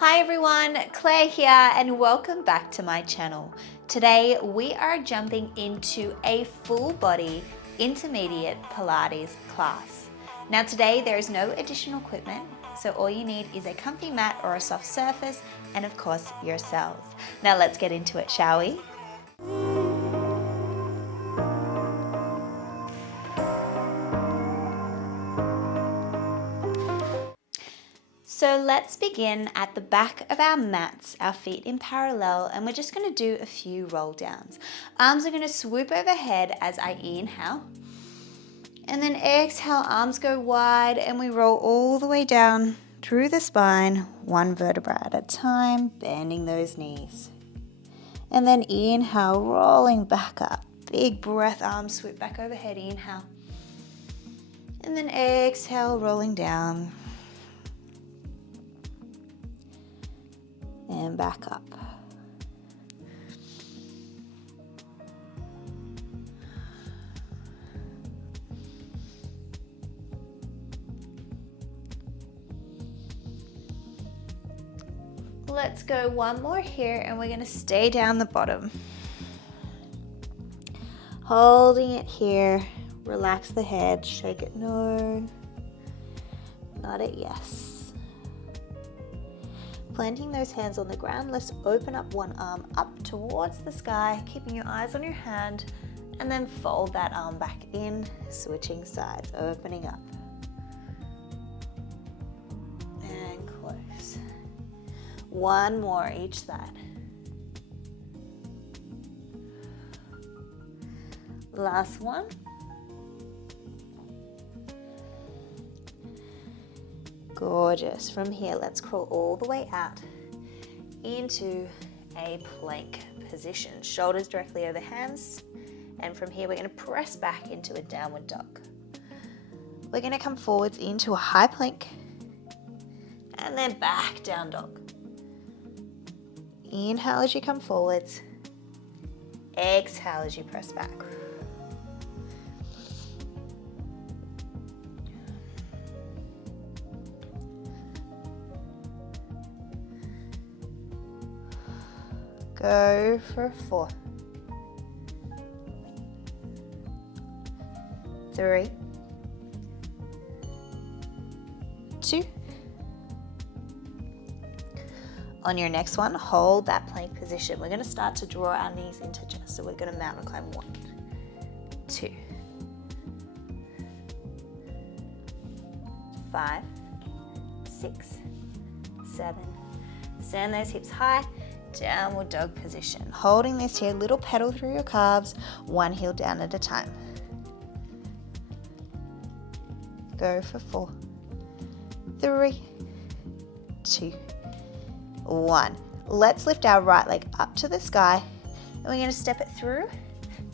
Hi everyone, Claire here and welcome back to my channel. Today we are jumping into a full body intermediate Pilates class. Now today there is no additional equipment, so all you need is a comfy mat or a soft surface and of course yourselves. Now let's get into it, shall we? So let's begin at the back of our mats, our feet in parallel, and we're just going to do a few roll downs. Arms are going to swoop overhead as I inhale, and then exhale, arms go wide, and we roll all the way down through the spine, one vertebra at a time, bending those knees. And then inhale, rolling back up. Big breath, arms swoop back overhead, inhale. And then exhale, rolling down. And back up. Let's go one more here and we're going to stay down the bottom. Holding it here, relax the head, shake it no, nod it yes. Planting those hands on the ground, let's open up one arm up towards the sky, keeping your eyes on your hand, and then fold that arm back in, switching sides, opening up. And close. One more each side. Last one. Gorgeous. From here, let's crawl all the way out into a plank position. Shoulders directly over hands. And from here, we're going to press back into a downward dog. We're going to come forwards into a high plank. And then back down dog. Inhale as you come forwards. Exhale as you press back. Go for 4, 3, 2. On your next one, hold that plank position. We're going to start to draw our knees into chest. So we're going to mountain climb 1, 2, 5, 6, 7. Send those hips high. Downward dog position. Holding this here, little pedal through your calves, one heel down at a time. Go for 4, 3, 2, 1. Let's lift our right leg up to the sky and we're going to step it through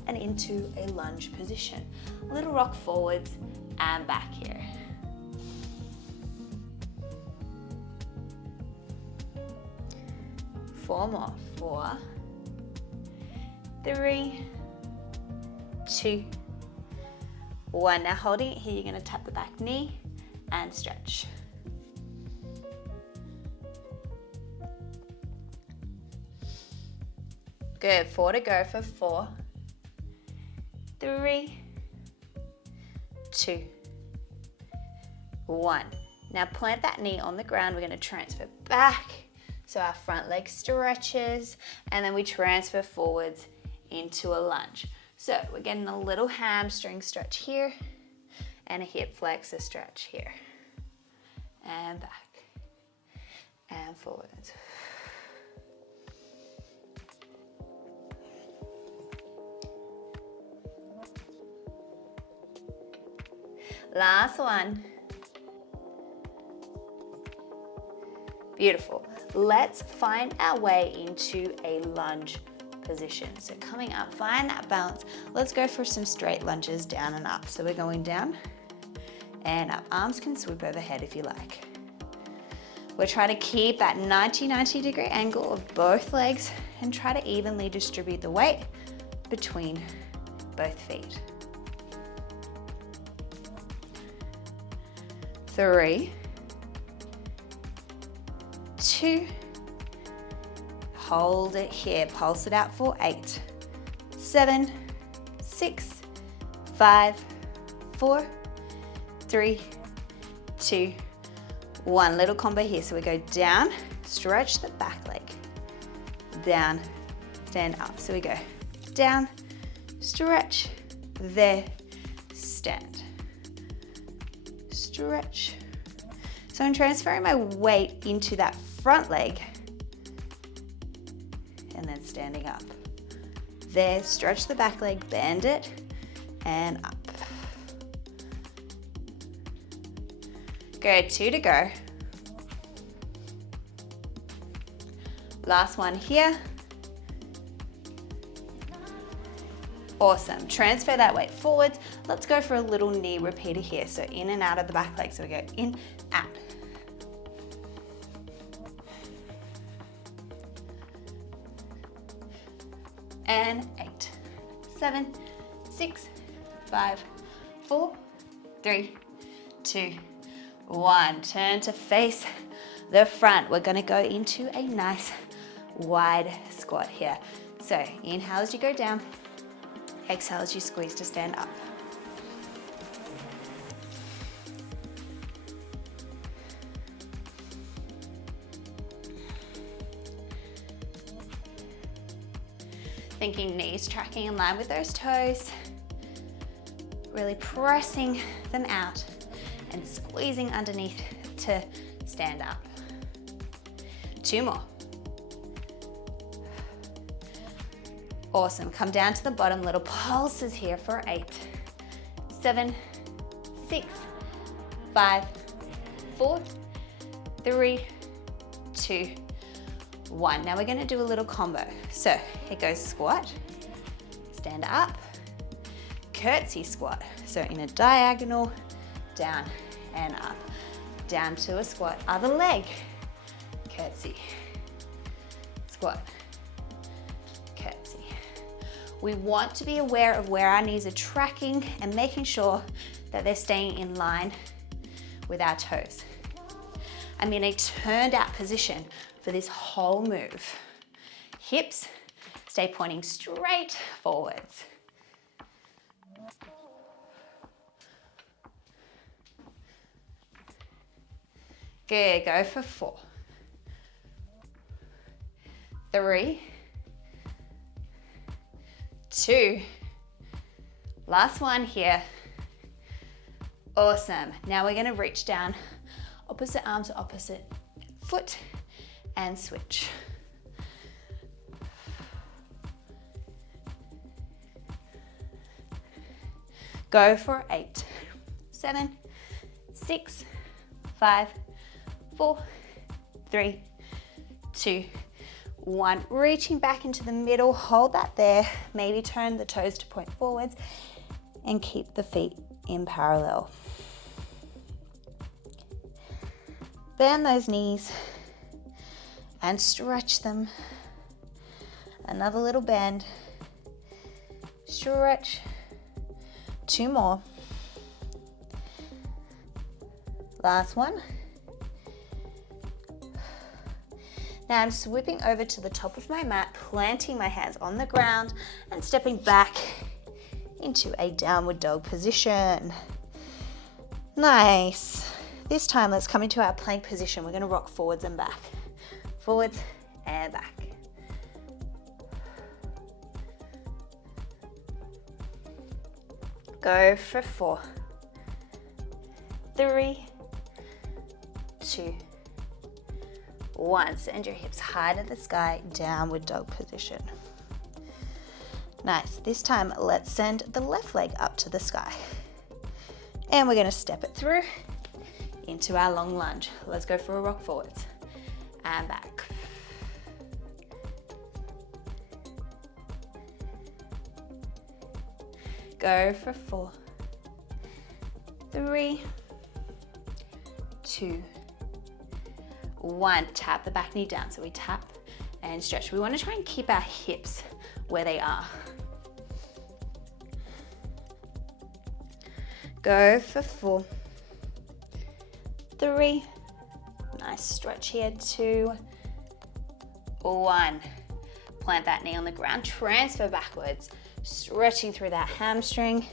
and into a lunge position. A little rock forwards and back here. Four more. 4, 3, 2, 1. Now holding it here, you're going to tap the back knee and stretch. Good. 4 to go for 4, 3, 2, 1. Now plant that knee on the ground. We're going to transfer back. So our front leg stretches and then we transfer forwards into a lunge. So we're getting a little hamstring stretch here and a hip flexor stretch here. And back and forwards. Last one. Beautiful. Let's find our way into a lunge position. So coming up, find that balance. Let's go for some straight lunges down and up. So we're going down and up. Arms can swoop overhead if you like. We're trying to keep that 90 degree angle of both legs and try to evenly distribute the weight between both feet. 3, 2, hold it here, pulse it out for 8, 7, 6, 5, 4, 3, 2, 1. Little combo here. So we go down, stretch the back leg, down, stand up. So we go down, stretch, there, stand, stretch. So I'm transferring my weight into that front leg and then standing up. There, stretch the back leg, bend it, and up. Good, 2 to go. Last one here. Awesome, transfer that weight forwards. Let's go for a little knee repeater here. So in and out of the back leg. So we go in, out. And 8, 7, 6, 5, 4, 3, 2, 1. Turn to face the front. We're going to go into a nice wide squat here. So inhale as you go down, exhale as you squeeze to stand up. Thinking knees tracking in line with those toes, really pressing them out and squeezing underneath to stand up. 2 more. Awesome, come down to the bottom, little pulses here for 8, 7, 6, 5, 4, 3, 2, 1. Now we're gonna do a little combo. So it goes squat, stand up, curtsy squat. So in a diagonal, down and up, down to a squat, other leg, curtsy, squat, curtsy. We want to be aware of where our knees are tracking and making sure that they're staying in line with our toes. I'm in a turned out position for this whole move. Hips stay pointing straight forwards. Good, go for 4, 3, 2, last one here. Awesome, now we're gonna reach down, opposite arm to opposite foot, and switch. Go for 8, 7, 6, 5, 4, 3, 2, 1. Reaching back into the middle, hold that there. Maybe turn the toes to point forwards and keep the feet in parallel. Bend those knees and stretch them. Another little bend. Stretch. 2 more. Last one. Now I'm swooping over to the top of my mat, planting my hands on the ground and stepping back into a downward dog position. Nice. This time let's come into our plank position. We're going to rock forwards and back. Forwards and back. Go for 4, 3, 2, 1. Send your hips high to the sky, downward dog position. Nice. This time, let's send the left leg up to the sky. And we're going to step it through into our long lunge. Let's go for a rock forwards and back. Go for 4, 3, 2, 1. Tap the back knee down. So we tap and stretch. We want to try and keep our hips where they are. Go for 4, 3, Nice stretch here, 2, 1. Plant that knee on the ground, transfer backwards, stretching through that hamstring,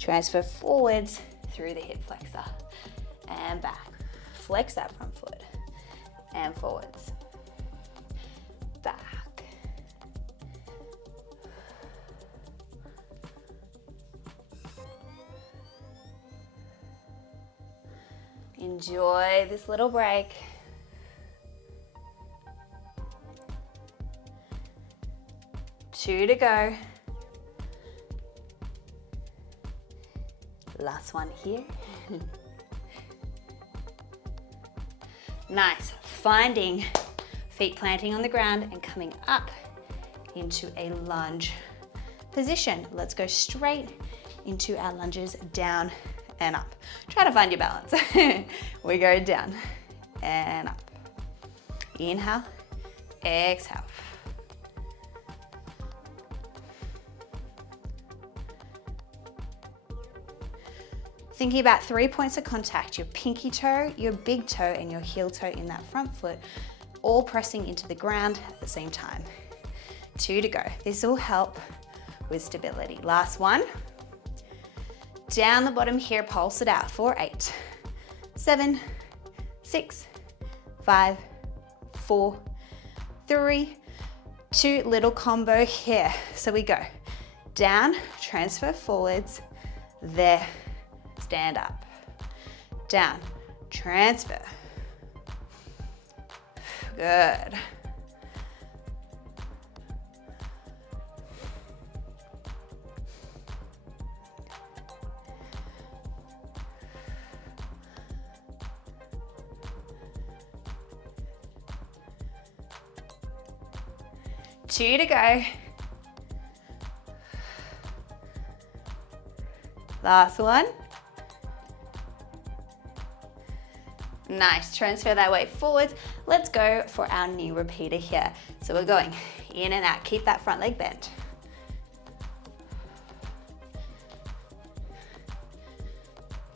transfer forwards through the hip flexor, and back. Flex that front foot, and forwards, back. Enjoy this little break. Two to go. Last one here. Nice. Finding feet planting on the ground and coming up into a lunge position. Let's go straight into our lunges, down and up. Try to find your balance. We go down and up. Inhale, exhale. Thinking about 3 points of contact, your pinky toe, your big toe, and your heel toe in that front foot, all pressing into the ground at the same time. 2 to go. This will help with stability. Last one. Down the bottom here, pulse it out for 8, 7, 6, 5, 4, 3, 2, little combo here. So we go down, transfer forwards, there, stand up, down, transfer. Good. Two to go. Last one. Nice, transfer that weight forwards. Let's go for our knee repeater here. So we're going in and out. Keep that front leg bent.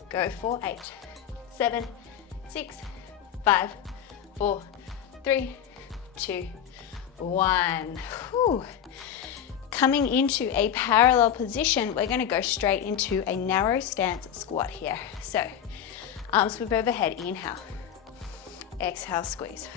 Go for 8, 7, 6, 5, 4, 3, 2, 1. Whew. Coming into a parallel position, we're going to go straight into a narrow stance squat here. So arms sweep overhead, inhale, exhale, squeeze.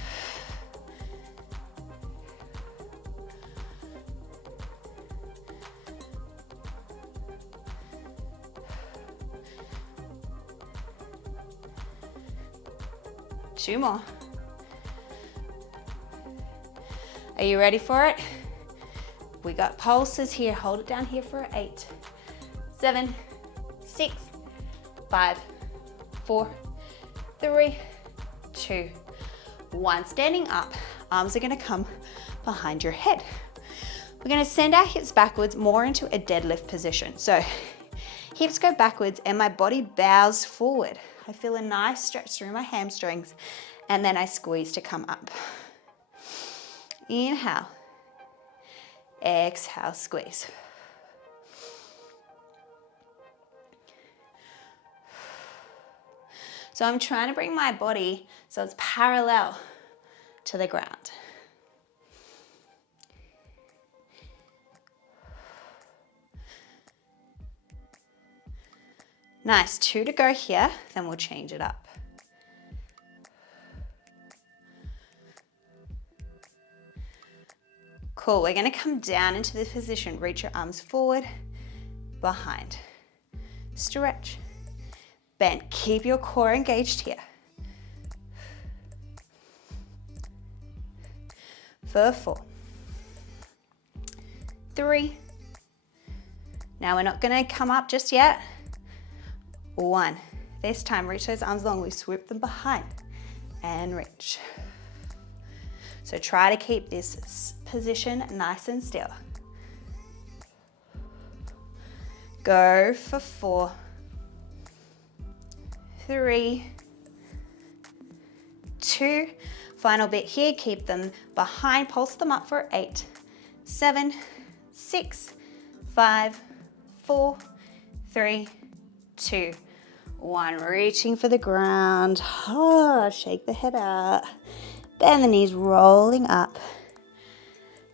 Two more. Are you ready for it? We got pulses here. Hold it down here for 8, 7, 6, 5, 4, 3, 2, 1. Standing up, arms are going to come behind your head. We're going to send our hips backwards more into a deadlift position. So hips go backwards and my body bows forward. I feel a nice stretch through my hamstrings and then I squeeze to come up. Inhale, exhale, squeeze. So I'm trying to bring my body so it's parallel to the ground. Nice, 2 to go here, then we'll change it up. Cool, we're gonna come down into this position. Reach your arms forward, behind. Stretch, bend. Keep your core engaged here. For 4, 3. Now we're not gonna come up just yet. 1. This time, reach those arms long. We swoop them behind and reach. So try to keep this position nice and still. Go for 4, 3, 2. Final bit here. Keep them behind. Pulse them up for 8, 7, 6, 5, 4, 3, 2, 1, reaching for the ground. Shake the head out. Bend the knees, rolling up.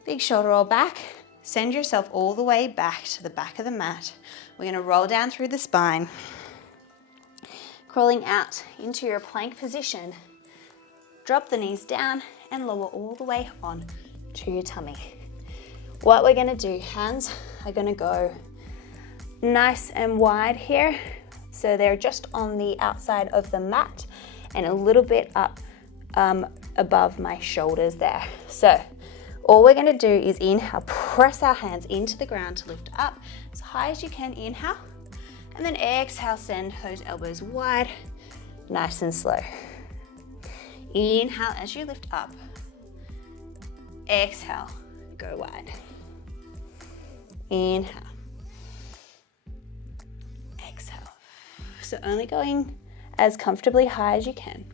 Big shoulder roll back. Send yourself all the way back to the back of the mat. We're going to roll down through the spine. Crawling out into your plank position. Drop the knees down and lower all the way on to your tummy. What we're going to do, hands are going to go nice and wide here. So they're just on the outside of the mat and a little bit up above my shoulders there. So all we're going to do is inhale, press our hands into the ground to lift up as high as you can. Inhale, and then exhale, send those elbows wide, nice and slow. Inhale as you lift up. Exhale, go wide. Inhale. Exhale. So only going as comfortably high as you can.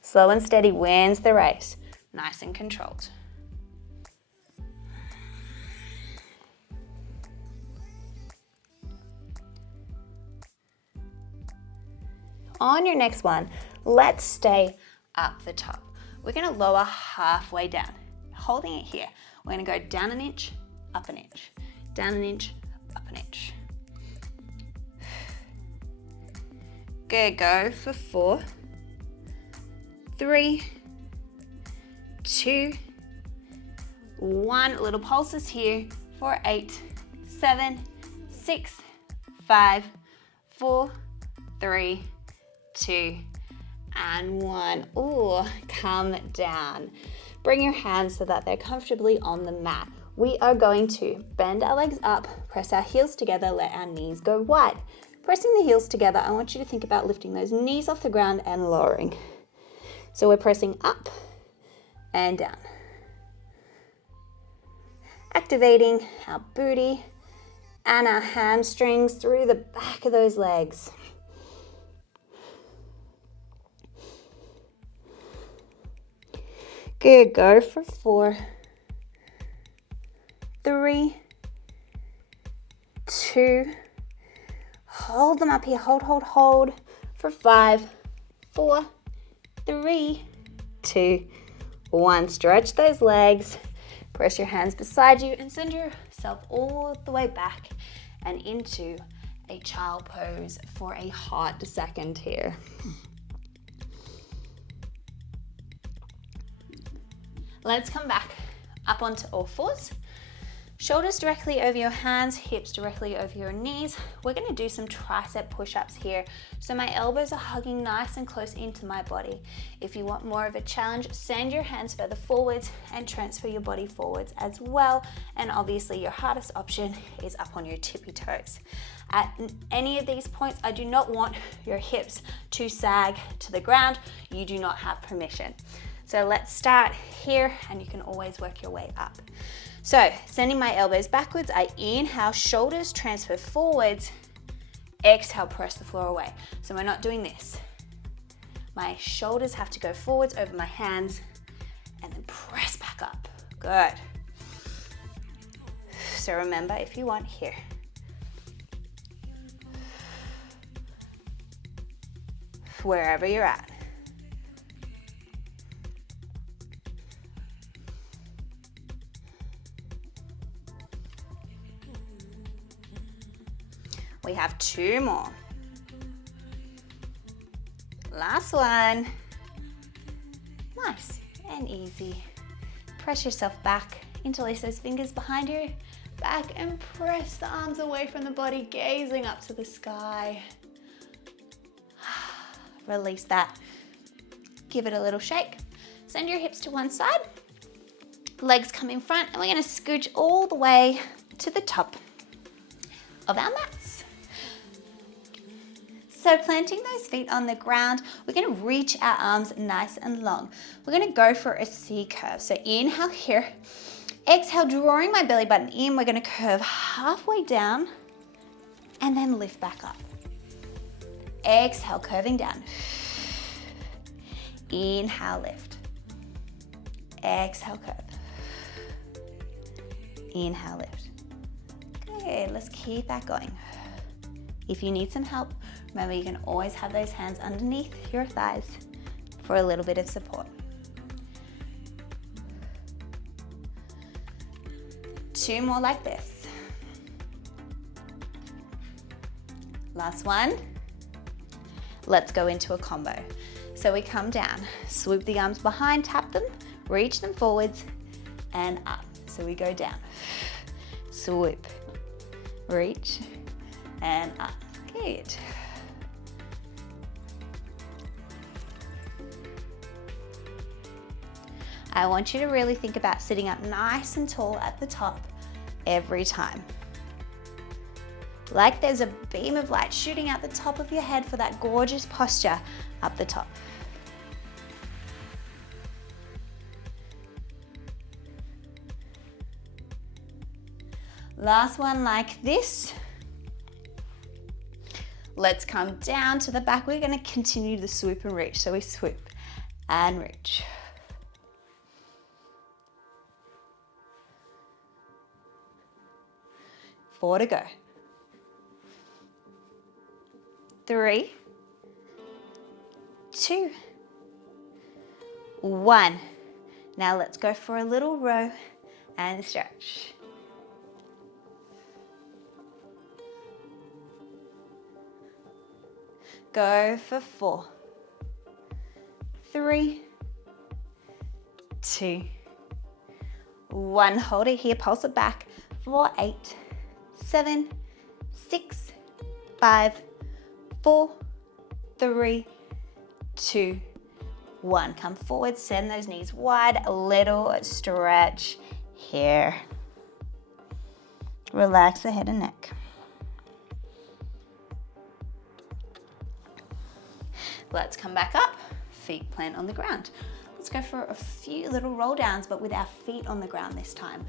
Slow and steady wins the race. Nice and controlled. On your next one, let's stay up the top. We're going to lower halfway down, holding it here. We're going to go down an inch, up an inch, down an inch, up an inch. Good, go for 4, 3, 2, 1. Little pulses here for 8, 7, 6, 5, 4, 3, 2, and 1. Ooh, come down. Bring your hands so that they're comfortably on the mat. We are going to bend our legs up, press our heels together, let our knees go wide. Pressing the heels together, I want you to think about lifting those knees off the ground and lowering. So we're pressing up and down. Activating our booty and our hamstrings through the back of those legs. Good, go for 4, 3, 2, hold them up here, hold, for 5, 4, 3, 2, 1. Stretch those legs, press your hands beside you and send yourself all the way back and into a child pose for a hot second here. Let's come back up onto all fours. Shoulders directly over your hands, hips directly over your knees. We're going to do some tricep push-ups here. So my elbows are hugging nice and close into my body. If you want more of a challenge, send your hands further forwards and transfer your body forwards as well. And obviously your hardest option is up on your tippy toes. At any of these points, I do not want your hips to sag to the ground. You do not have permission. So let's start here and you can always work your way up. So sending my elbows backwards, I inhale, shoulders transfer forwards, exhale, press the floor away. So we're not doing this. My shoulders have to go forwards over my hands and then press back up. Good. So remember, if you want here. Wherever you're at. We have 2 more. Last one. Nice and easy. Press yourself back, interlace those fingers behind your back and press the arms away from the body, gazing up to the sky. Release that. Give it a little shake. Send your hips to one side. Legs come in front and we're going to scooch all the way to the top of our mats. So planting those feet on the ground, we're going to reach our arms nice and long. We're going to go for a C curve. So inhale here. Exhale, drawing my belly button in. We're going to curve halfway down and then lift back up. Exhale, curving down. Inhale, lift. Exhale, curve. Inhale, lift. Good, let's keep that going. If you need some help, remember you can always have those hands underneath your thighs for a little bit of support. 2 more like this. Last one. Let's go into a combo. So we come down, swoop the arms behind, tap them, reach them forwards and up. So we go down, swoop, reach and up. Good. I want you to really think about sitting up nice and tall at the top every time. Like there's a beam of light shooting out the top of your head for that gorgeous posture up the top. Last one like this. Let's come down to the back. We're going to continue the swoop and reach. So we swoop and reach. Four to go. 3, 2, 1. Now let's go for a little row and stretch. Go for 4, 3, 2, 1. Hold it here, pulse it back. 4, 8, 7, 6, 5, 4, 3, 2, 1. Come forward, send those knees wide, a little stretch here. Relax the head and neck. Let's come back up, feet plant on the ground. Let's go for a few little roll downs, but with our feet on the ground this time.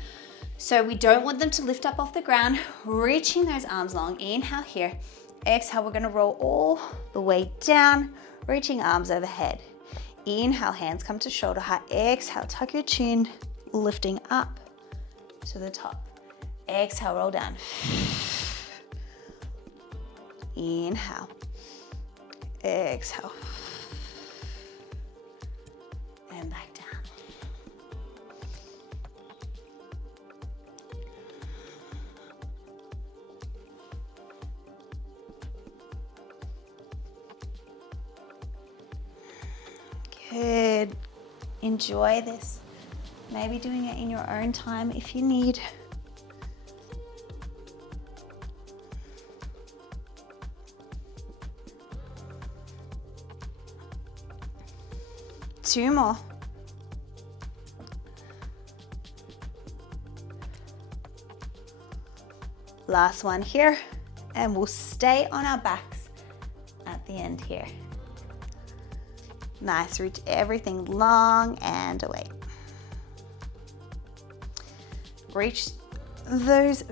So we don't want them to lift up off the ground, reaching those arms long. Inhale here. Exhale, we're gonna roll all the way down, reaching arms overhead. Inhale, hands come to shoulder height. Exhale, tuck your chin, lifting up to the top. Exhale, roll down. Inhale. Exhale. And back down. Good. Enjoy this. Maybe doing it in your own time if you need. Two more. Last one here, and we'll stay on our backs at the end here. Nice, reach everything long and away. Reach those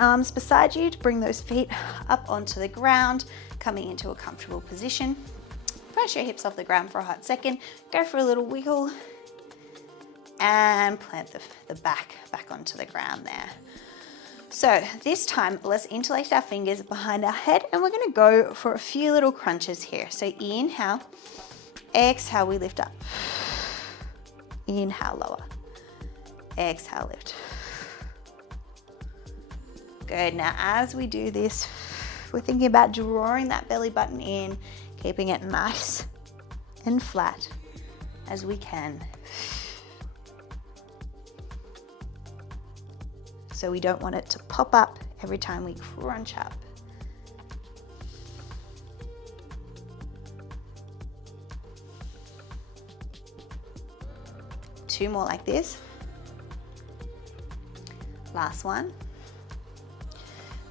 arms beside you to bring those feet up onto the ground, coming into a comfortable position. Press your hips off the ground for a hot second. Go for a little wiggle and plant the back onto the ground there. So this time, let's interlace our fingers behind our head and we're gonna go for a few little crunches here. So inhale, exhale, we lift up. Inhale, lower. Exhale, lift. Good, now as we do this, we're thinking about drawing that belly button in, keeping it nice and flat as we can. So we don't want it to pop up every time we crunch up. Two more like this. Last one.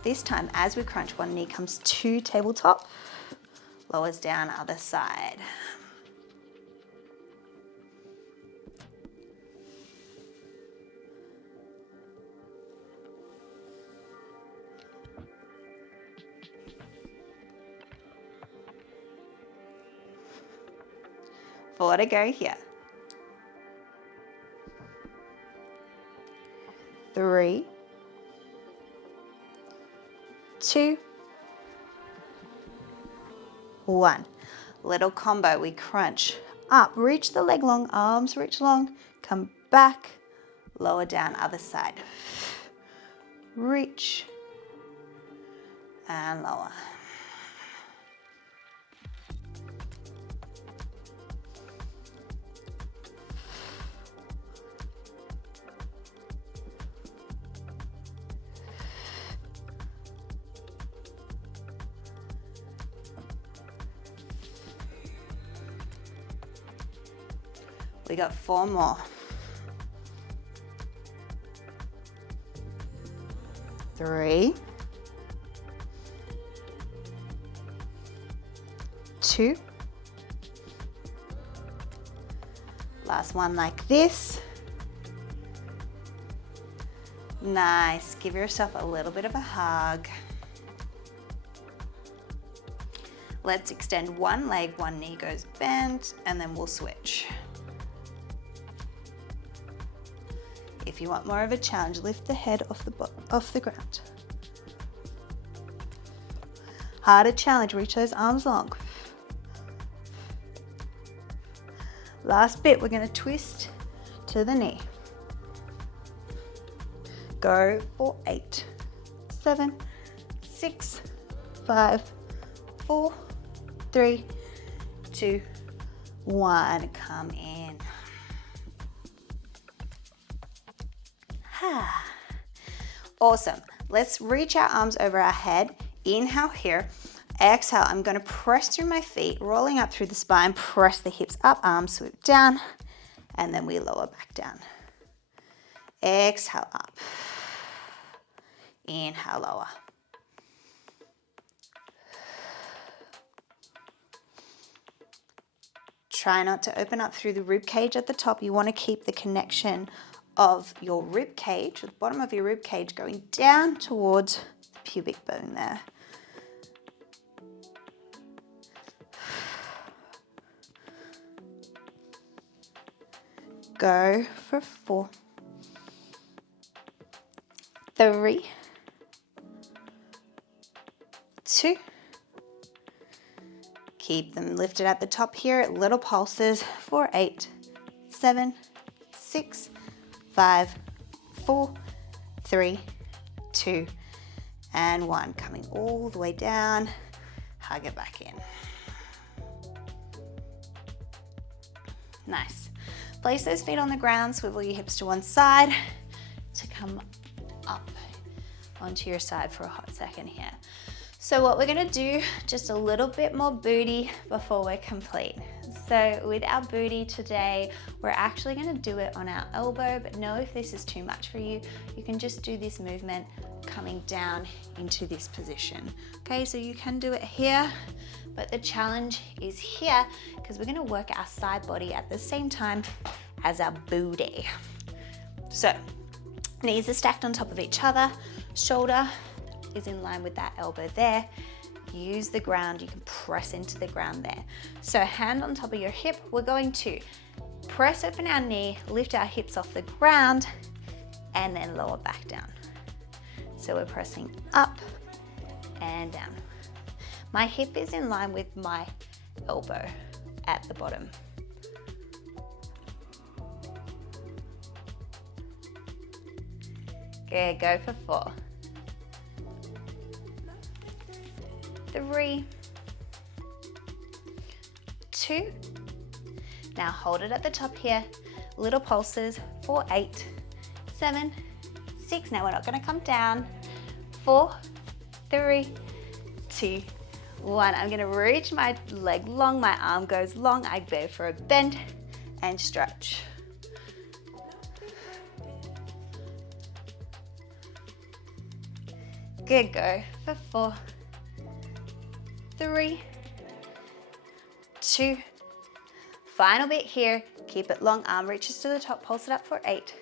This time, as we crunch, one knee comes to tabletop, lowers down, other side. Four to go here. 3, 2, 1. Little combo, we crunch up, reach the leg long, arms reach long, come back, lower down, other side. Reach and lower. We got 4 more. 3, 2. Last one like this. Nice. Give yourself a little bit of a hug. Let's extend one leg, one knee goes bent, and then we'll switch. If you want more of a challenge, lift the head off the ground. Harder challenge, reach those arms long. Last bit, we're gonna twist to the knee. Go for 8, 7, 6, 5, 4, 3, 2, 1. Come in. Awesome. Let's reach our arms over our head. Inhale here. Exhale, I'm going to press through my feet, rolling up through the spine, press the hips up, arms swoop down, and then we lower back down. Exhale up. Inhale, lower. Try not to open up through the rib cage at the top. You want to keep the connection of your rib cage, the bottom of your rib cage, going down towards the pubic bone there. Go for 4, 3, 2. Keep them lifted at the top here, little pulses for 8, 7, 6, 5, 4, 3, 2, and 1. Coming all the way down, hug it back in. Nice. Place those feet on the ground, swivel your hips to one side to come up onto your side for a hot second here. So what we're gonna do, just a little bit more booty before we're complete. So with our booty today, we're actually gonna do it on our elbow, but know if this is too much for you, you can just do this movement coming down into this position. Okay, so you can do it here, but the challenge is here because we're gonna work our side body at the same time as our booty. So knees are stacked on top of each other, shoulder is in line with that elbow there. Use the ground, you can press into the ground there. So hand on top of your hip, we're going to press open our knee, lift our hips off the ground, and then lower back down. So we're pressing up and down. My hip is in line with my elbow at the bottom. Good, go for 4, 3, 2. Now hold it at the top here. Little pulses for 8, 7, 6. Now we're not going to come down. 4, 3, 2, 1. I'm going to reach my leg long. My arm goes long. I go for a bend and stretch. Good, go for 4, 3, 2. Final bit here. Keep it long. Arm reaches to the top. Pulse it up for 8,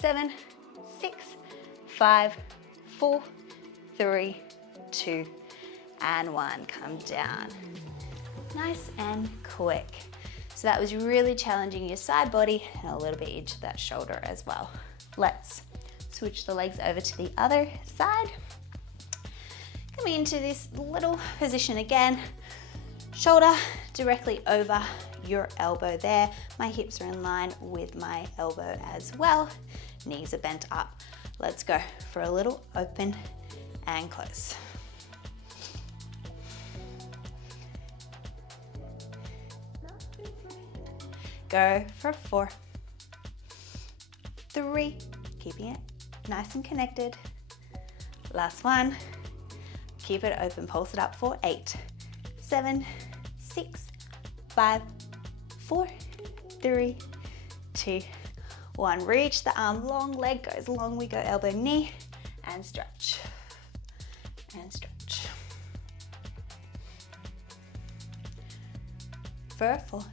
7, 6, 5, 4, 3, 2, and 1. Come down. Nice and quick. So that was really challenging your side body and a little bit into that shoulder as well. Let's switch the legs over to the other side. come into this little position again. Shoulder directly over your elbow there. My hips are in line with my elbow as well. Knees are bent up. Let's go for a little open and close. Go for 4, 3, keeping it nice and connected. Last one. Keep it open, pulse it up for 8, 7, 6, 5, 4, 3, 2, 1. Reach the arm long, leg goes long, we go elbow, knee, and stretch, and stretch. For 4,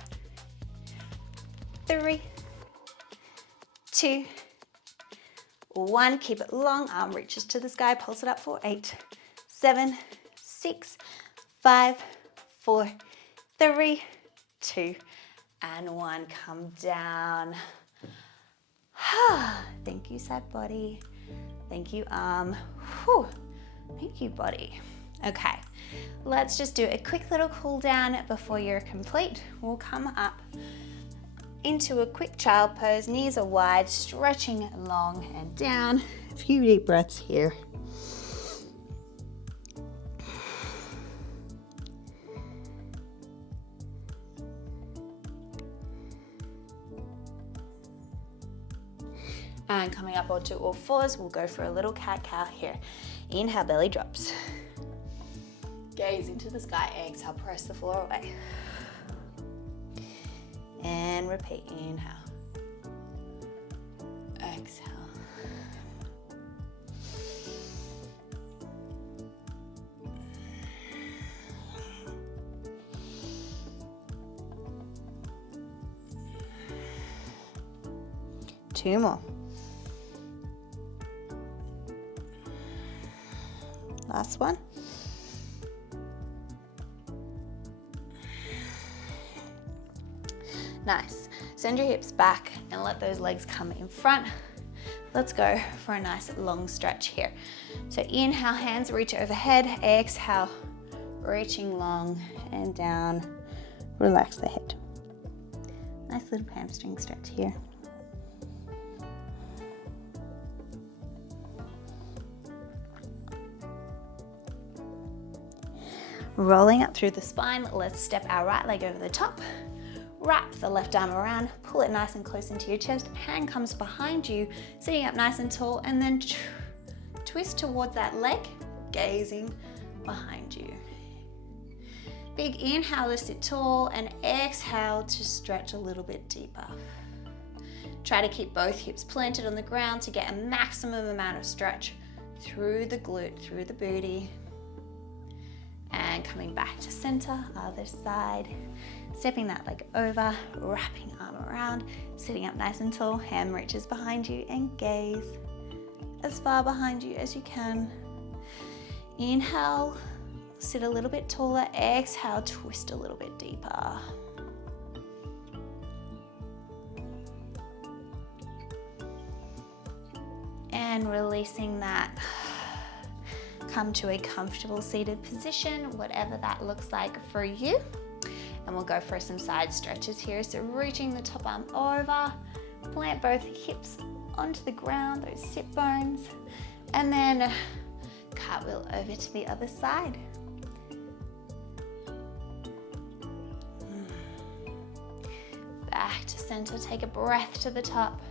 3, 2, 1. Keep it long, arm reaches to the sky, pulse it up for 8, 7, 6, 5, 4, 3, 2, and 1. Come down. Thank you, side body. Thank you, arm. Whew. Thank you, body. Okay, let's just do a quick little cool down before you're complete. We'll come up into a quick child pose. Knees are wide, stretching long and down. A few deep breaths here. And coming up onto all fours, we'll go for a little cat-cow here. Inhale, belly drops. Gaze into the sky, exhale, press the floor away. And repeat, inhale. Exhale. Two more. Last one. Nice. Send your hips back and let those legs come in front. Let's go for a nice long stretch here. So inhale, hands reach overhead. Exhale, reaching long and down. Relax the head. Nice little hamstring stretch here. Rolling up through the spine, let's step our right leg over the top. Wrap the left arm around, pull it nice and close into your chest. Hand comes behind you, sitting up nice and tall, and then twist towards that leg, gazing behind you. Big inhale to sit tall, and exhale to stretch a little bit deeper. Try to keep both hips planted on the ground to get a maximum amount of stretch through the glute, through the booty. And coming back to center, other side. Stepping that leg over, wrapping arm around, sitting up nice and tall, hand reaches behind you and gaze as far behind you as you can. Inhale, sit a little bit taller. Exhale, twist a little bit deeper. And releasing that. Come to a comfortable seated position, whatever that looks like for you. And we'll go for some side stretches here. So reaching the top arm over, plant both hips onto the ground, those sit bones, and then cartwheel over to the other side. Back to center, take a breath to the top.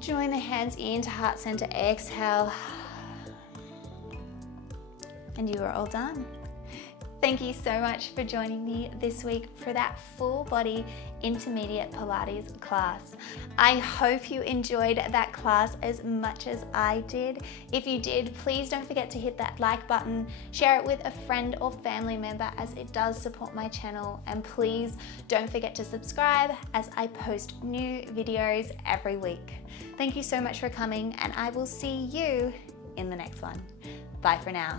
Join the hands into heart center, exhale. And you are all done. Thank you so much for joining me this week for that full body intermediate Pilates class. I hope you enjoyed that class as much as I did. If you did, please don't forget to hit that like button, share it with a friend or family member as it does support my channel, and please don't forget to subscribe as I post new videos every week. Thank you so much for coming, and I will see you in the next one. Bye for now.